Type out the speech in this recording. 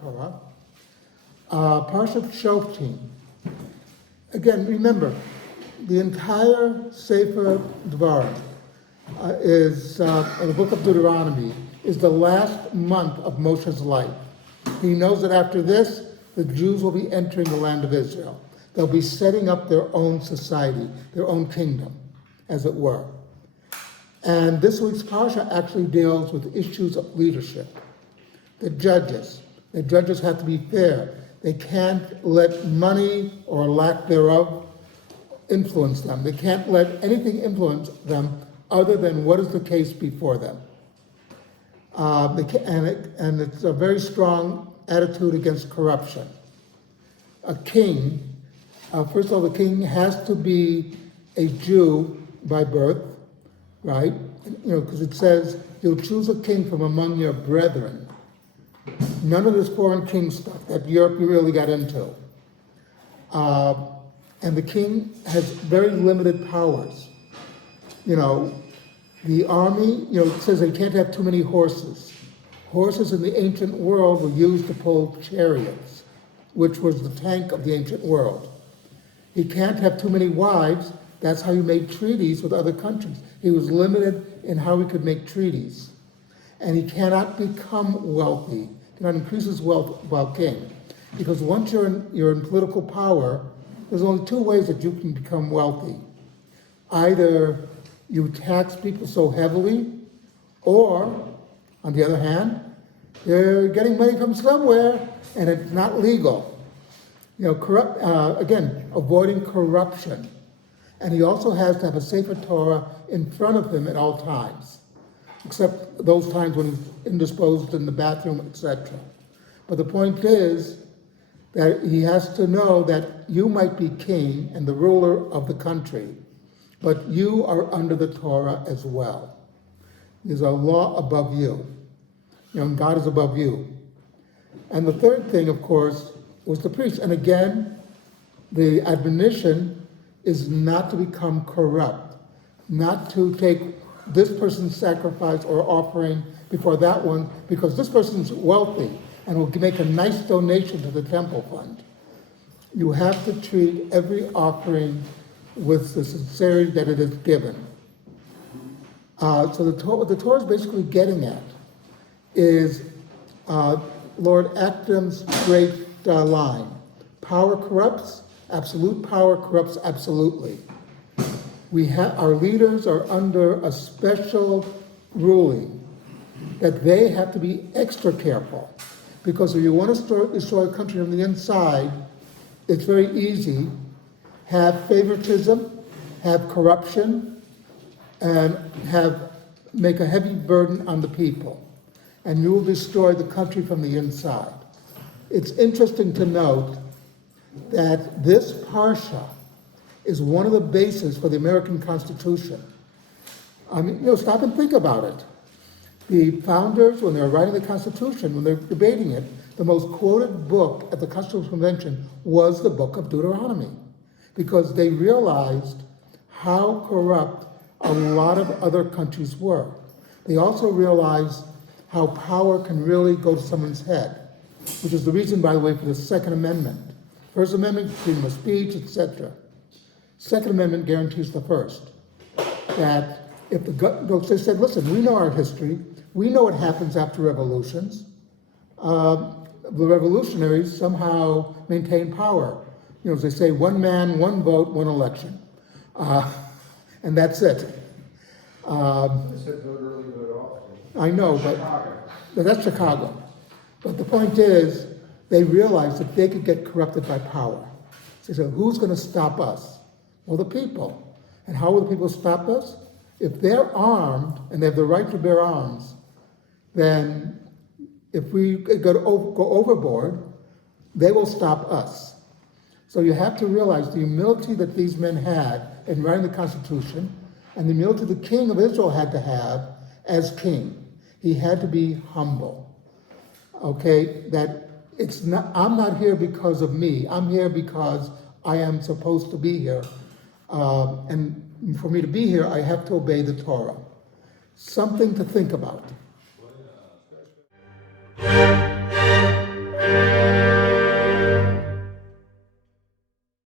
Torah. Parshat Shoftim. Again, remember, the entire Sefer Dvarim the book of Deuteronomy, is the last month of Moshe's life. He knows that after this, the Jews will be entering the land of Israel. They'll be setting up their own society, their own kingdom, as it were. And this week's parsha actually deals with issues of leadership. The judges have to be fair. They can't let money or lack thereof influence them. They can't let anything influence them other than what is the case before them. And it's a very strong attitude against corruption. A king, first of all, the king has to be a Jew by birth, right? Because it says, you'll choose a king from among your brethren. None of this foreign king stuff that Europe really got into. And the king has very limited powers. The army, it says they can't have too many horses. Horses in the ancient world were used to pull chariots, which was the tank of the ancient world. He can't have too many wives. That's how he made treaties with other countries. He was limited in how he could make treaties. And he cannot become wealthy, cannot increase his wealth while king. Because once you're in political power, there's only two ways that you can become wealthy. Either you tax people so heavily, or, on the other hand, you're getting money from somewhere and it's not legal. Again, avoiding corruption. And he also has to have a Sefer Torah in front of him at all times, except those times when he's indisposed in the bathroom, etc. But the point is that he has to know that you might be king and the ruler of the country, but you are under the Torah as well. There's a law above you. And God is above you. And the third thing, of course, was the priest. And again, the admonition is not to become corrupt, not to take this person's sacrifice or offering before that one, because this person's wealthy and will make a nice donation to the temple fund. You have to treat every offering with the sincerity that it is given. So what the Torah is basically getting at is Lord Acham's great line. Power corrupts, absolute power corrupts absolutely. Our leaders are under a special ruling that they have to be extra careful. Because if you want to destroy a country from the inside, it's very easy. Have favoritism, have corruption, and make a heavy burden on the people. And you will destroy the country from the inside. It's interesting to note that this parsha is one of the bases for the American Constitution. Stop and think about it. The founders, when they were writing the Constitution, when they're debating it, the most quoted book at the Constitutional Convention was the book of Deuteronomy, because they realized how corrupt a lot of other countries were. They also realized how power can really go to someone's head, which is the reason, by the way, for the Second Amendment. First Amendment, freedom of speech, etc. Second Amendment guarantees the first. That if they said, listen, we know our history, we know what happens after revolutions. The revolutionaries somehow maintain power. As they say, one man, one vote, one election. And that's it. They said vote early, vote often. I know, but that's Chicago. But the point is, they realized that they could get corrupted by power. So they said, who's going to stop us? Well, the people. And how will the people stop us? If they're armed and they have the right to bear arms, then if we go overboard, they will stop us. So you have to realize the humility that these men had in writing the Constitution, and the humility the king of Israel had to have as king. He had to be humble. Okay, that it's not. I'm not here because of me. I'm here because I am supposed to be here, and for me to be here, I have to obey the Torah. Something to think about.